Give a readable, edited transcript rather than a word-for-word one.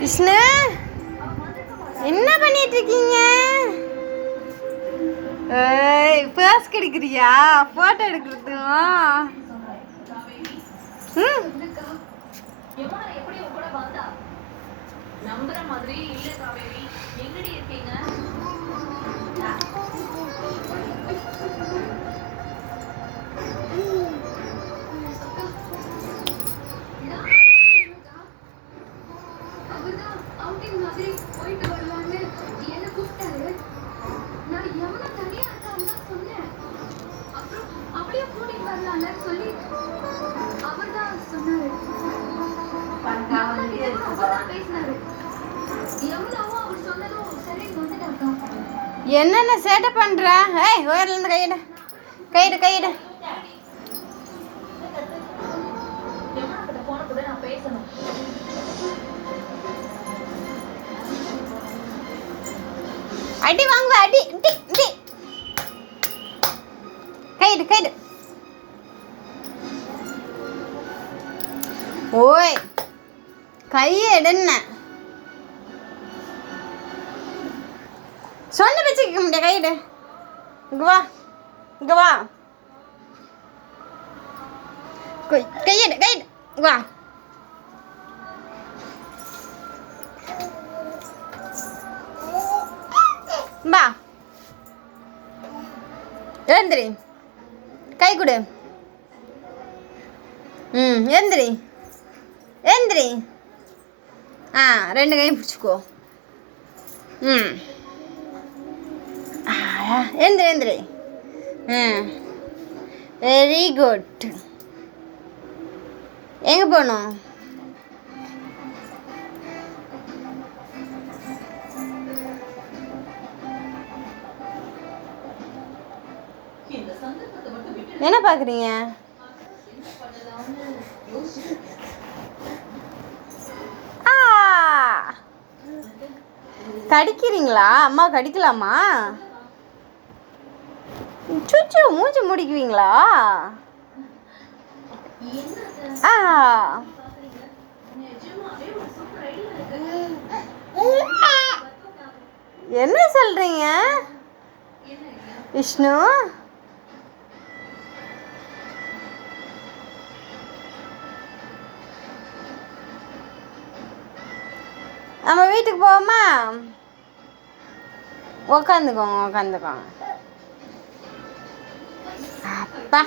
விஷ்ணு என்ன பண்ணிட்டு இருக்கீங்க? பேஸ் கிடைக்கிறியா? போட்டோ எடுக்கிறதுக்கும் நம்புற மாதிரி இல்ல காவேரி. எங்கடி இருக்கீங்க? போயிட்டு வரலான்னு என்ன கூப்பிட்டாரு. நான் எவ்வளவு தனியா இருக்கான்னு சொன்னேன். அப்புறம் அப்படியே கூட்டிட்டு வரலான்னு சொல்லி அவர்தான் சொன்னாரு. பேசினாரு. எவ்வளவோ அவர் சொன்னதும் சரி வந்துட்டாக்கா. என்னென்ன சேட்டை பண்ற? ஏய் ஓயர்ல இருந்து கையிட கையிட கையிட. போன கூட நான் பேசணும். அடி வாங்குவ அடி டி டி. கையிடு கையிடு. ஓய் கையை எடுன்ன சொன்ன வச்சுக்க முடியாது. கையிடு. இங்க வா இங்க வா. கையிடு கையிடு வா. பா எழுந்திரி. கை கொடு. எழுந்திரி எழுந்திரி. ரெண்டு கையும் பிடிச்சிக்கோ. எழுந்திரி எழுந்திரி. Very good. எங்கே போகணும்? என்ன பார்க்குறீங்க? கடிக்கிறீங்களா? அம்மா கடிக்கலாமா? சுச்சு மூச்சு முடிக்குவீங்களா? என்ன சொல்றீங்க விஷ்ணு? நம்ம வீட்டுக்கு போவோமா? உக்காந்துக்கோங்க உக்காந்துக்கோங்க. அப்பா